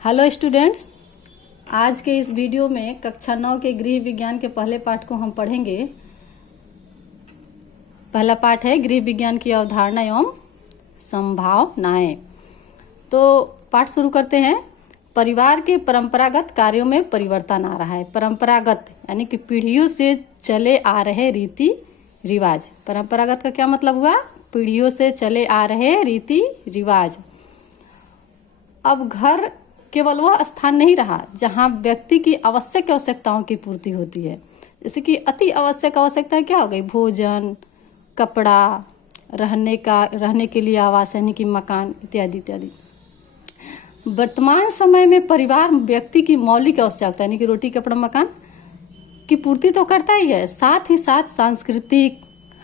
Hello students, आज के इस वीडियो में कक्षा 9 के गृह विज्ञान के पहले पाठ को हम पढ़ेंगे। पहला पाठ है गृह विज्ञान की अवधारणा एवं संभावनाएं। तो पाठ शुरू करते हैं। परिवार के परंपरागत कार्यों में परिवर्तन आ रहा है। परंपरागत यानी कि पीढ़ियों से चले आ रहे रीति रिवाज। परंपरागत का क्या मतलब हुआ? पीढ़ियों से चले आ रहे रीति रिवाज। अब घर केवल वह स्थान नहीं रहा जहां व्यक्ति की आवश्यकताओं की पूर्ति होती है। जैसे कि अति आवश्यक आवश्यकताएं क्या हो गई? भोजन, कपड़ा, रहने के लिए आवास यानी कि मकान इत्यादि इत्यादि। वर्तमान समय में परिवार व्यक्ति की मौलिक आवश्यकता यानी कि रोटी, कपड़ा, मकान की पूर्ति तो करता ही है, साथ ही साथ सांस्कृतिक,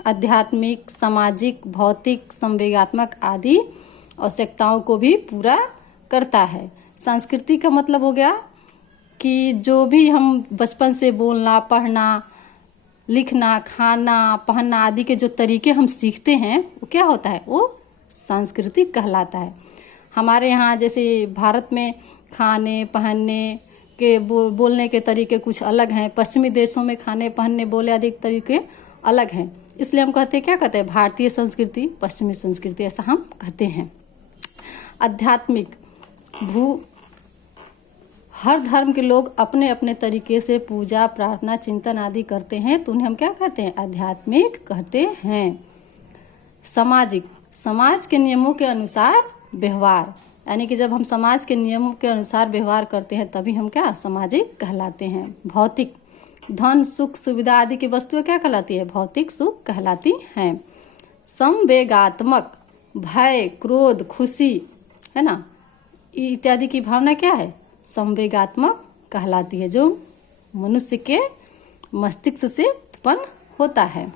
आध्यात्मिक, सामाजिक, भौतिक, संवेगात्मक आदि आवश्यकताओं को भी पूरा करता है। संस्कृति का मतलब हो गया कि जो भी हम बचपन से बोलना, पढ़ना, लिखना, खाना, पहनना आदि के जो तरीके हम सीखते हैं वो क्या होता है? वो सांस्कृतिक कहलाता है। हमारे यहाँ जैसे भारत में खाने पहनने के बोलने के तरीके कुछ अलग हैं। पश्चिमी देशों में खाने पहनने बोले आदि के तरीके अलग हैं। इसलिए हम कहते हैं, क्या कहते हैं? भारतीय संस्कृति, पश्चिमी संस्कृति, ऐसा हम कहते हैं। आध्यात्मिक हर धर्म के लोग अपने अपने तरीके से पूजा, प्रार्थना, चिंतन आदि करते हैं, तो उन्हें हम क्या कहते हैं? आध्यात्मिक कहते हैं। सामाजिक, समाज के नियमों के अनुसार व्यवहार, यानी कि जब हम समाज के नियमों के अनुसार व्यवहार करते हैं तभी हम क्या? सामाजिक कहलाते हैं। भौतिक, धन, सुख, सुविधा आदि की वस्तुएं क्या कहलाती है? भौतिक सुख कहलाती हैं। संवेगात्मक, भय, क्रोध, खुशी, है ना, इत्यादि की भावना क्या है? संवेगात्मक कहलाती है, जो मनुष्य के मस्तिष्क से उत्पन्न होता है।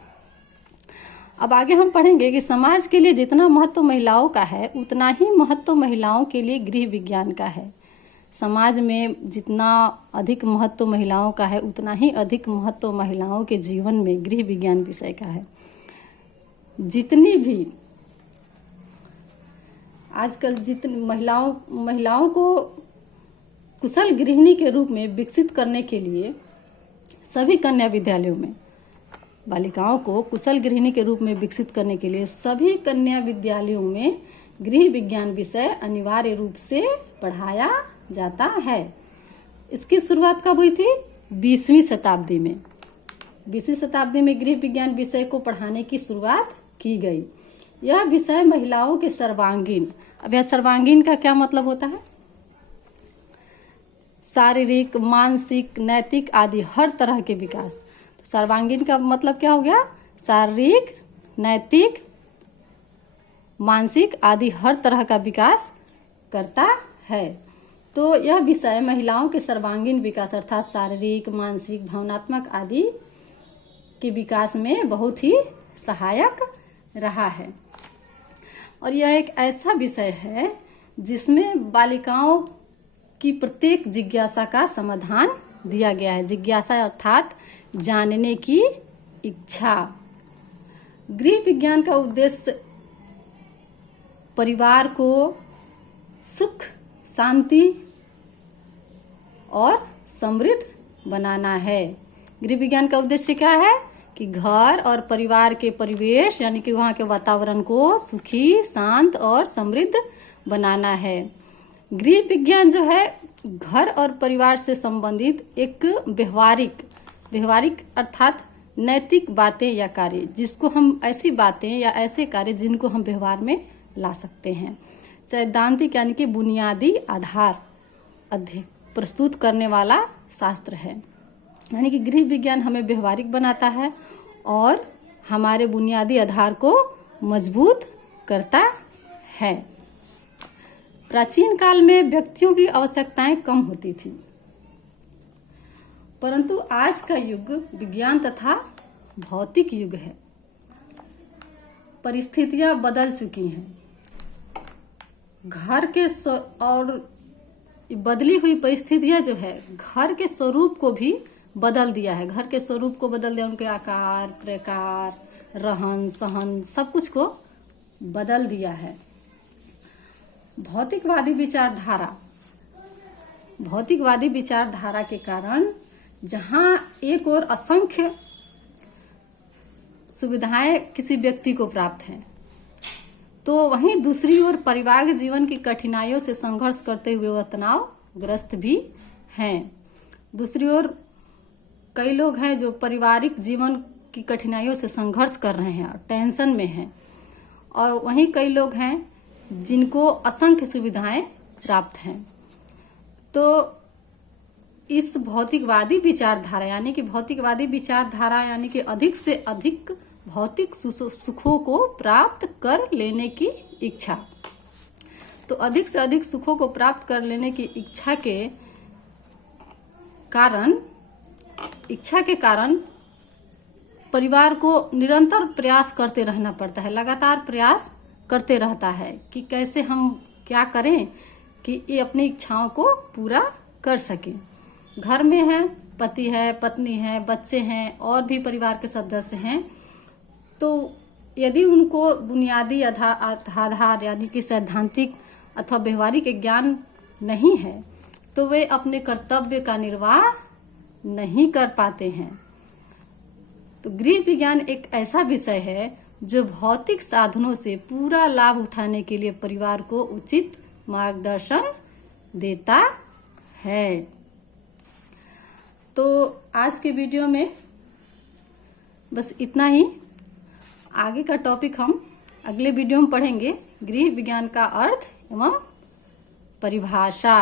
अब आगे हम पढ़ेंगे कि समाज के लिए जितना महत्व महिलाओं का है उतना ही महत्व महिलाओं के लिए गृह विज्ञान का है। समाज में जितना अधिक महत्व महिलाओं का है उतना ही अधिक महत्व महिलाओं के जीवन में गृह विज्ञान विषय का है। जितनी भी आजकल जितनी महिलाओं को कुशल गृहिणी के रूप में विकसित करने के लिए सभी कन्या विद्यालयों में, बालिकाओं को कुशल गृहिणी के रूप में विकसित करने के लिए सभी कन्या विद्यालयों में गृह विज्ञान विषय अनिवार्य रूप से पढ़ाया जाता है। इसकी शुरुआत कब हुई थी? 20वीं शताब्दी में। 20वीं शताब्दी में गृह विज्ञान विषय को पढ़ाने की शुरुआत की गई। यह विषय महिलाओं के सर्वांगीण, अब यह सर्वांगीण का क्या मतलब होता है? शारीरिक, मानसिक, नैतिक आदि हर तरह के विकास। सर्वांगीण का मतलब क्या हो गया? शारीरिक, नैतिक, मानसिक आदि हर तरह का विकास करता है। तो यह विषय महिलाओं के सर्वांगीण विकास अर्थात शारीरिक, मानसिक, भावनात्मक आदि के विकास में बहुत ही सहायक रहा है। और यह एक ऐसा विषय है जिसमें बालिकाओं की प्रत्येक जिज्ञासा का समाधान दिया गया है। जिज्ञासा अर्थात जानने की इच्छा। गृह विज्ञान का उद्देश्य परिवार को सुख, शांति और समृद्ध बनाना है। गृह विज्ञान का उद्देश्य क्या है? कि घर और परिवार के परिवेश यानी कि वहाँ के वातावरण को सुखी, शांत और समृद्ध बनाना है। गृह विज्ञान जो है घर और परिवार से संबंधित एक व्यवहारिक अर्थात नैतिक बातें या कार्य, जिसको हम ऐसी बातें या ऐसे कार्य जिनको हम व्यवहार में ला सकते हैं। सैद्धांतिक यानी कि बुनियादी आधार प्रस्तुत करने वाला शास्त्र है। यानी कि गृह विज्ञान हमें व्यवहारिक बनाता है और हमारे बुनियादी आधार को मजबूत करता है। प्राचीन काल में व्यक्तियों की आवश्यकताएं कम होती थी, परंतु आज का युग विज्ञान तथा भौतिक युग है। परिस्थितियां बदल चुकी हैं। घर के और बदली हुई परिस्थितियां जो है घर के स्वरूप को भी बदल दिया है। घर के स्वरूप को बदल दिया, उनके आकार, प्रकार, रहन सहन सब कुछ को बदल दिया है। भौतिकवादी विचारधारा भौतिकवादी विचारधारा के कारण जहां एक और असंख्य सुविधाएं किसी व्यक्ति को प्राप्त हैं, तो वहीं दूसरी ओर परिवार के जीवन की कठिनाइयों से संघर्ष करते हुए वह तनावग्रस्त भी हैं। दूसरी ओर कई लोग हैं जो पारिवारिक जीवन की कठिनाइयों से संघर्ष कर रहे हैं और टेंशन में हैं, और वहीं कई लोग हैं जिनको असंख्य सुविधाएं प्राप्त हैं। तो इस भौतिकवादी विचारधारा यानी कि अधिक से अधिक भौतिक सुखों को प्राप्त कर लेने की इच्छा, तो अधिक से अधिक सुखों को प्राप्त कर लेने की इच्छा के कारण परिवार को निरंतर प्रयास करते रहना पड़ता है, लगातार प्रयास करते रहता है कि कैसे हम क्या करें कि ये अपनी इच्छाओं को पूरा कर सकें। घर में है, पति है, पत्नी है, बच्चे हैं और भी परिवार के सदस्य हैं, तो यदि उनको बुनियादी आधार यानी कि सैद्धांतिक अथवा व्यवहारिक ज्ञान नहीं है तो वे अपने कर्तव्य का निर्वाह नहीं कर पाते हैं। तो गृह विज्ञान एक ऐसा विषय है जो भौतिक साधनों से पूरा लाभ उठाने के लिए परिवार को उचित मार्गदर्शन देता है। तो आज के वीडियो में बस इतना ही। आगे का टॉपिक हम अगले वीडियो में पढ़ेंगे, गृह विज्ञान का अर्थ एवं परिभाषा।